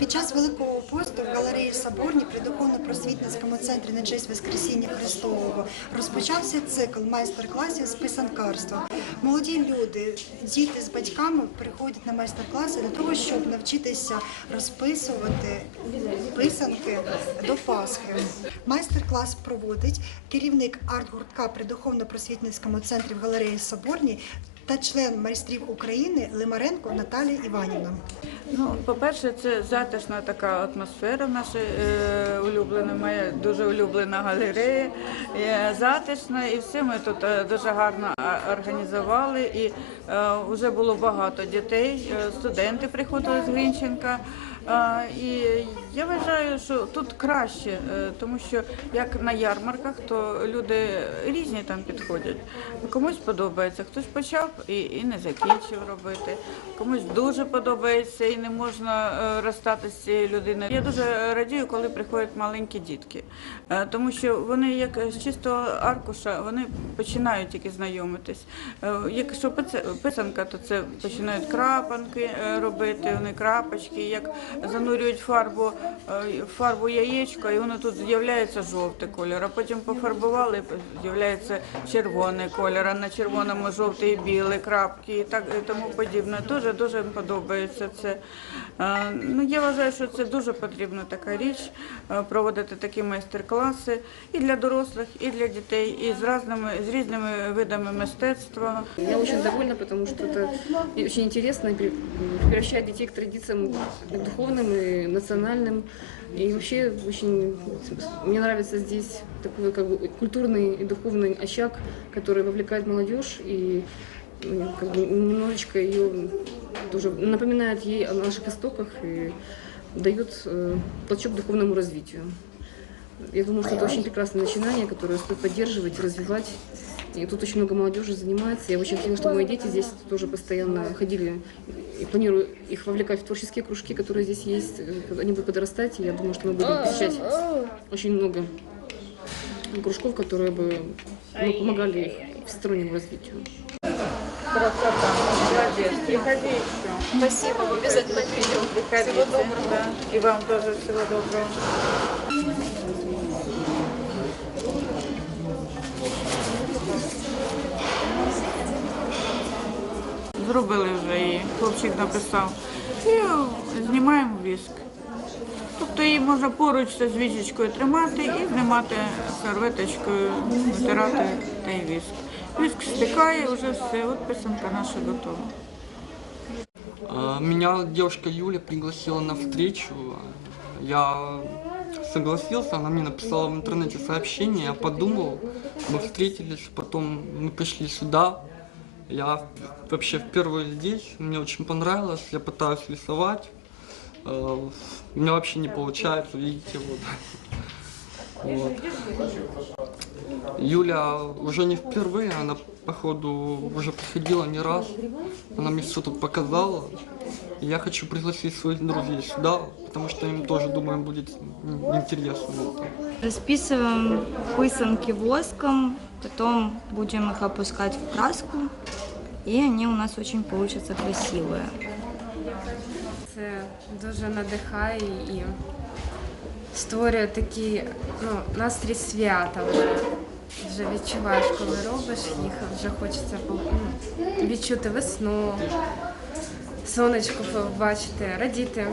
Під час Великого посту в галереї Соборній при духовно-просвітницькому центрі на честь Воскресіння Христового розпочався цикл майстер-класів з писанкарства. Молоді люди, діти з батьками приходять на майстер-класи для того, щоб навчитися розписувати писанки до Пасхи. Майстер-клас проводить керівник арт-гуртка при духовно-просвітницькому центрі в галереї Соборній та член майстрів України Лимаренко Наталія Іванівна. Ну, по-перше, це затишна така атмосфера наша е, улюблена, моя дуже улюблена галерея, е, затишна, і все ми тут е, дуже гарно організували. І е, вже було багато дітей, е, студенти приходили з Грінченка. І я вважаю, що тут краще, е, тому що як на ярмарках, то люди різні там підходять. Комусь подобається, хтось почав і, не закінчив робити, комусь дуже подобається і не можна е, розстатися з цією людиною. Я дуже радію, коли приходять маленькі дітки, е, тому що вони як з чистого аркуша вони починають тільки знайомитись. Якщо писанка, то це починають крапанки робити, вони крапочки, занурюють фарбу, е, фарбу яєчко, і воно тут з'являється жовтий кольор, а потім пофарбували, з'являється червоний кольор, а на червоному жовтий і білий крапки і так і тому подібне. Дуже дуже подобається це. Е, Ну я вважаю, що це дуже потрібна така річ е, проводити такі майстер-класи і для дорослих, і для дітей, і з різними з різними видами мистецтва. Я очень довольна, это и очень интересно, и при- превращает детей к традициям и духовным, и национальным. И вообще очень мне нравится здесь такой как бы культурный и духовный очаг, который вовлекает молодежь и м, как бы немножечко ее тоже напоминает ей о наших истоках и дает э, толчок духовному развитию. Я думаю, что это очень прекрасное начинание, которое стоит поддерживать и развивать. И тут очень много молодежи занимается. Я очень хотела, чтобы мои дети здесь тоже постоянно ходили. И планирую их вовлекать в творческие кружки, которые здесь есть. Э, Они будут подрастать, и я думаю, что мы будем посещать очень много кружков, которые бы ну, помогали их всестороннему развитию. Красота, молодец. Приходи еще. Спасибо, обязательно придем. Приходите. Всего доброго. Да. И вам тоже всего доброго. Зробили вже її, хлопчик написав. І знімаємо віск. Тобто її можна поруч з віжечкою тримати і знімати серветочкою, витирати та віск. Віск стикає, вже все, от писанка наша готова. Меня девушка Юля пригласила на встречу. Я согласился, она мне написала в интернете сообщение, я подумал, мы встретились, потом мы пришли сюда. Я вообще впервые здесь, мне очень понравилось, я пытаюсь рисовать. Э, У меня вообще не получается, видите, вот. Вот. Юля уже не впервые, она походу уже приходила не раз. Она мне все тут показала. И я хочу пригласить своих друзей сюда, потому что им тоже, думаю, будет м, интересно. это. Расписываем пысанки воском, потом будем их опускать в краску, и они у нас очень получатся красивые. Це дуже надихає і створює такий ну, настрій свята вже. Вже відчуваєш, коли робиш їх, вже хочеться відчути весну, сонечко побачити, радіти.